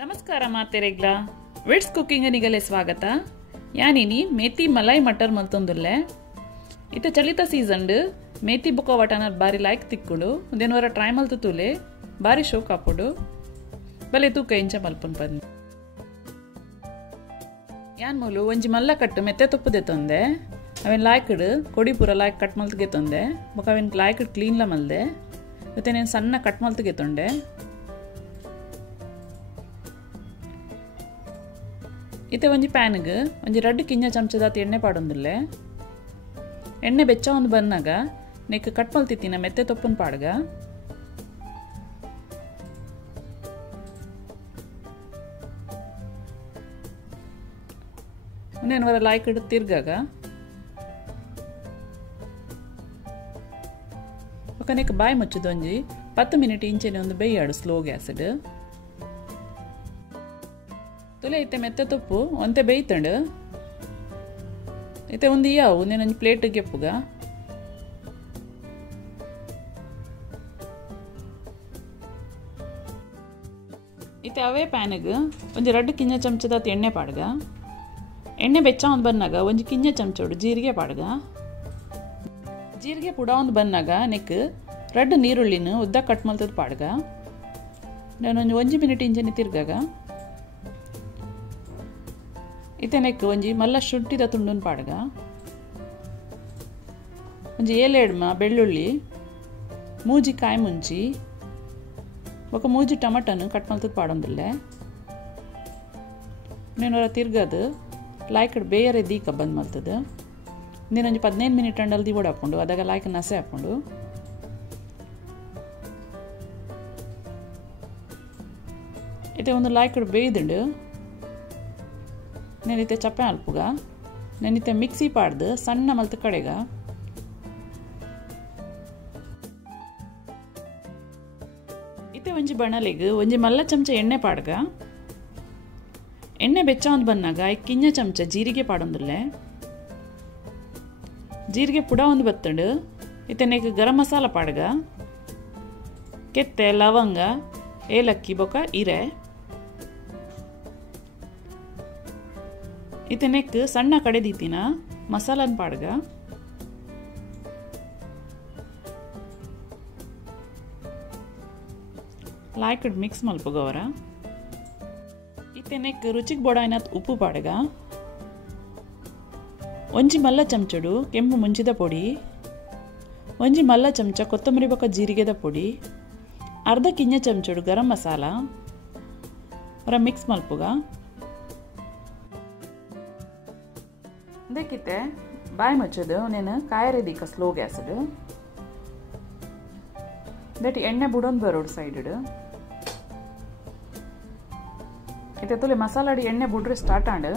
ನಮಸ್ಕಾರ ಮಾತೆರೆಗ್ಲ widths cooking ನಿಗಲೆ ಸ್ವಾಗತ ಯಾನಿನಿ ಮೇಥಿ ಮಲೈ ಮಟರ್ ಮಲ್ತೊಂದುಲ್ಲೆ ಇತ ಚಳಿತ ಸೀಸನ್ ಮೇಥಿ ಬುಕ್ಕ ವಟನ ಬಾರಿ ಲೈಕ್ ತಿಕ್ಕುಡು ಒಂದೇನವರ ಟ್ರೈ ಮಲ್ತುತುಲೆ ಬಾರಿ ಶೋಕ್ ಹಾಪುಡು ಬಲೆ ತೂಕ ಇಂಚ ಮಲ್ಪನ್ ಬಂದು ಯಾನ್ ಮೂಲು ಒಂಜಿ ಮಲ್ಲ ಕಟ್ಟು ಮೆತ್ತೆ ತುಪ್ಪದೆ ತೊಂದೆ ಅವೇನು ಲಾಯ್ಕಡು ಕೊಡಿ ಪೂರ ಲಾಯ್ಕ್ ಕಟ್ ಮಲ್ತಿಗೆ ತೊಂದೆ ಬೊಕ ಅವೇನು ಲಾಯ್ಕಡು ಕ್ಲೀನ್ಲ ಮಲ್ದೆ ಮತ್ತೆ నేను ಸಣ್ಣ ಕಟ್ ಮಲ್ತಿಗೆ ತೊಂಡೆ ಇತ್ತೆ ಒಂಜಿ ಪ್ಯಾನ್ಗೆ ಒಂಜಿ 2 ಕಿಂಜ ಚಮಚದಾತ ಎಣ್ಣೆ ಪಾಡೊಂದುಲ್ಲೆ ಎಣ್ಣೆ ಬೆಚ್ಚ ಒಂದು ಬಂದಾಗ ನೆಕ್ ಕಟ್ ಮಲ್ತಿತ್ತಿನ ಮೆತ್ತೆ ತೊಪ್ಪನ್ ಪಾಡ್ಗ ಒಂದೇನವರ ಲಾಯ್ಕ್ ಇಡು ತಿರ್ಗಾಗ ఒక ನೆಕ್ ಬಾಯಿ ಮುಚ್ಚುದೊಂಜಿ 10 ಮಿನಿಟ್ ಇಂಚೆನೆ ಒಂದು ಬೇಯಾಡು ಸ್ಲೋ ಗ್ಯಾಸ್ಡ್ ತುಲೆ ಇತ್ತೆ ಮೆತ್ತೆ ತೊಪ್ಪು ಒಂತೆ ಬೇಯ್ತಂಡು ಇತ್ತೆ ಒಂದು ಯಾವು ಒಂದೇನೊಂದು ಪ್ಲೇಟ್ ಗೆಪ್ಪುಗ ಇತ್ತೆ ಅವೇ ಪ್ಯಾನಿಗೆ ಒಂಜಿ 2 ಕಿಂಜ ಚಮಚದಾತ ಎಣ್ಣೆ ಪಾಡ್ಗ ಎಣ್ಣೆ ಬೆಚ್ಚ ಒಂದು ಬಂದಾಗ ಒಂಜಿ ಕಿಂಜ ಚಮಚೋಡು ಜೀರಿಗೆ ಪಾಡ್ಗ ಜೀರಿಗೆ ಪುಡ ಒಂದು ಬಂದಾಗ ನೆಕ್ 2 ನೀರುಳ್ಳಿನ ಉದ್ದ ಕಟ್ ಮಲ್ತದ ಪಾಡ್ಗ ನಾನು ಒಂಜಿ ಮಿನಿಟ್ ಇಂಚನೆ ತಿರ್ಗಾಗ ಇತ್ತೆ ನೆಕ್ ಒಂಜಿ ಮಲ್ಲ ಶುಂಠಿದ ತುಂಡುನ್ ಪಾಡ್ಗ ಒಂಜಿ 7 ಬೆಳ್ಳುಳ್ಳಿ ಮೂಜಿ ಕಾಯಿ ಮುಂಚಿ ఒక ಮೂಜಿ ಟೊಮಟೊನು ಕಟ್ ಮಲ್ತದ ಪಾಡೊಂದಿಲ್ಲೆ నేను ತಿರ್ಗದು ಲಾಯ್ಕಡ್ ಬೇಯರೆ ದೀಕ ಬಂದ್ ಮಲ್ತದ ನೀನೊಂಜಿ 15 ಮಿನಿಟ್ ಅಂಡಲ್ ದಿ ಬೋಡ್ ಹಾಕೊಂಡು ಅದಾಗ ಲಾಯ್ಕ್ ನಸೆ ಹಾಕೊಂಡು ಇತ್ತೆ ಒಂದು ಲಾಯ್ಕಡ್ ಬೇಯ್ದುಂಡು నేనైతే చప్పే అల్పుగా నేనైతే మిక్సీ పాಡ್ದು ಸಣ್ಣ ಮಲ್ತ ಕಡೆಗ ಇತ್ತೆ ಒಂಜಿ ಬಣಲೆಗ್ ಒಂಜಿ ಮಲ್ಲ ಚಮಚ ಎಣ್ಣೆ ಪಾಡ್ಗ ಎಣ್ಣೆ ಬೆಚ್ಚ ಒಂದು ಬಂದಾಗ ಕಿಂಜ ಚಮಚ ಜೀರಿಗೆ ಪಾಡೊಂದುಲ್ಲೆ ಜೀರಿಗೆ ಪುಡ ಒಂದು ಬತ್ತಂಡು ಇತ್ತೆ ನೆಕ್ ಗರಂ ಮಸಾಲ ಪಾಡ್ಗ ಕೆತ್ತೆ ಲವಂಗ ಏಲಕ್ಕಿ ಬೊಕ ಇರೆ ಇತ್ತೆ ನೆಕ್ ಸಣ್ಣ ಕಡೆ ದೀತಿನ ಮಸಾಲನ್ ಪಾಡ್ಗ ಲಾಯ್ಕಡ್ ಮಿಕ್ಸ್ ಮಲ್ಪುಗವರ ಇತ್ತೆ ನೆಕ್ ರುಚಿಗೆ ಬೋಡಾಯ್ನತ್ ಉಪ್ಪು ಪಾಡ್ಗ ಒಂಜಿ ಮಲ್ಲ ಚಮಚಡು ಕೆಂಪು ಮುಂಚಿದ ಪೊಡಿ ಒಂಜಿ ಮಲ್ಲ ಚಮಚ ಕೊತ್ತಂಬರಿ ಬೊಕ ಜೀರಿಗೆದ ಪೊಡಿ ಅರ್ಧ ಕಿಂಜ ಚಮಚಡು ಗರಂ ಮಸಾಲ ಹೊರ ಮಿಕ್ಸ್ ಮಲ್ಪುಗ ಅದಕ್ಕಿತ್ತೆ ಬಾಯಿ ಮುಚ್ಚೋದು నేను ಕಾಯರೆ ದೀಕ ಸ್ಲೋ ಗ್ಯಾಸ್ಡ್ ದಟ್ ಎಣ್ಣೆ ಬುಡೊಂದು ಬರೋಡು ಸೈಡ್ ಇತ್ತೆ ತುಲೆ ಮಸಾಲಾಡಿ ಎಣ್ಣೆ ಬುಡ್ರೆ ಸ್ಟಾರ್ಟ್ ಆಂಡ್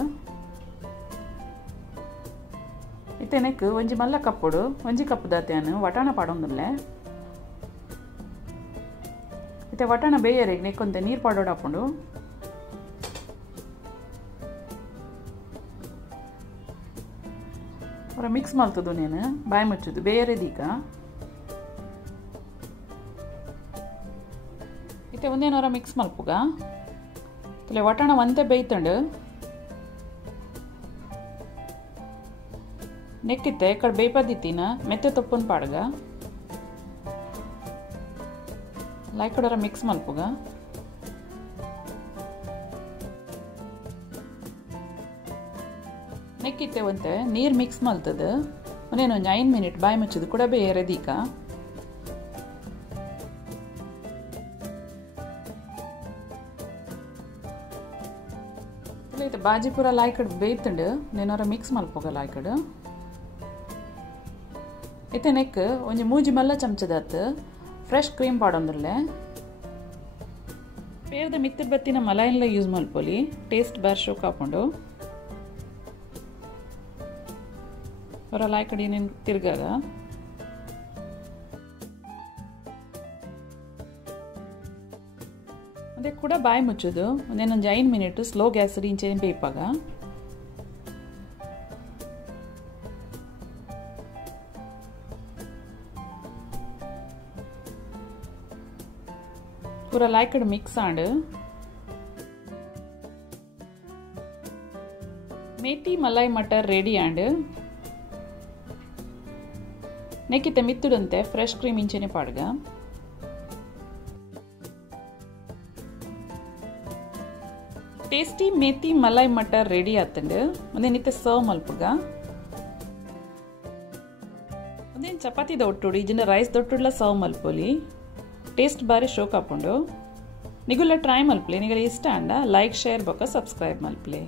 ಇತ್ತೆ ನೆಕ್ ಒಂಜಿ ಮಲ್ಲ ಕಪ್ಪುಡು ಒಂಜಿ ಕಪ್ಪು ದಾತ್ಯಾನು ವಟಾಣ ಪಾಡೊಂದುಲ್ಲೆ ಇತ್ತೆ ವಟಾಣ ಬೇಯರೆಗೆ ನೆಕ್ ಒಂತೆ ನೀರು ಪಾಡೋಡು ಹಾಕೊಂಡು ಮಿಕ್ಸ್ ಮಲ್ತದು నేను ಬಾಯಿ ಮುಚ್ಚುದು ಬೇರೆ ದೀಕ ಇತ್ತೆ ಒಂದೇನವರ ಮಿಕ್ಸ್ ಮಲ್ಪುಗ ತಲೆ ವಟಾಣ ಒಂತೆ ಬೇಯ್ತಂಡು ನೆಕ್ಕಿತ್ತೆ ಕಡೆ ಬೇಯ್ಪದಿತ್ತಿನ ಮೆತ್ತೆ ತೊಪ್ಪನ್ ಪಾಡ್ಗ ಲೈಕಡರ ಮಿಕ್ಸ್ ಮಲ್ಪುಗ ನೆಕ್ಕಿತ್ತೆ ಒಂತೆ ನೀರು ಮಿಕ್ಸ್ ಮಲ್ತದ ಒಂದೇನು 9 ಮಿನಿಟ್ ಬಾಯಿ ಮುಚ್ಚದು ಕೂಡ ಬೇರೆ ದೀಕ ಇತ್ತೆ ಬಾಜಿ ಪೂರ ಲಾಯ್ಕಡ್ ಬೇಯ್ತಂಡು నేనವರ ಮಿಕ್ಸ್ ಮಲ್ಪೋಗ ಲಾಯ್ಕಡ್ ಇತ್ತೆ ನೆಕ್ ಒಂಜಿ ಮೂಜಿ ಮಲ್ಲ ಚಮಚದಾತ್ ಫ್ರೆಶ್ ಕ್ರೀಮ್ ಪಾಡೊಂದುಲ್ಲೆ ಪೇರ್ದ ಮಿತ್ತರ್ ಬತ್ತಿನ ಮಲೈನ್ಲ ಯೂಸ್ ಮಲ್ಪೊಲಿ ಟೇಸ್ಟ್ ಬಾರ್ ಶೋಕ್ ಹಾಕೊಂಡು ಹೊರ ಲಾಯ್ಕಡಿ ನೀನು ತಿರ್ಗಾಗ ಅದೇ ಕೂಡ ಬಾಯಿ ಮುಚ್ಚೋದು ಒಂದೇನೊಂದು 5 ಮಿನಿಟ್ ಸ್ಲೋ ಗ್ಯಾಸ್ ಇಂಚೆ ಬೇಯ್ಪಾಗ ಪೂರ ಲಾಯ್ಕಡ್ ಮಿಕ್ಸ್ ಆಂಡ್ मेथी मलाई मटर रेडी आंड नेकिते मित्तुडंते फ्रेश क्रीम इंचेने पाडगा ಟೇಸ್ಟಿ ಮೇಥಿ ಮಲೈ ಮಟರ್ ರೆಡಿ ಆತಂಡು ಒಂದೇನಿತ್ತೆ ಸರ್ವ್ ಮಲ್ಪುಗ ಒಂದೇನು ಚಪಾತಿ ದೊಟ್ಟುಡು ಈಜಿನ ರೈಸ್ ದೊಟ್ಟುಡ್ಲ ಸರ್ವ್ ಮಲ್ಪೊಲಿ ಟೇಸ್ಟ್ ಬಾರಿ ಶೋಕ್ ಹಾಕೊಂಡು ನಿಗುಲ್ಲ ಟ್ರೈ ಮಲ್ಪಲಿ ನಿಗಲ ಇಷ್ಟ ಅಂಡ ಲೈಕ್ ಶೇರ್ ಬೊಕ್ಕ ಸಬ್ಸ್ಕ್ರೈಬ್ ಮಲ್ಪಲಿ.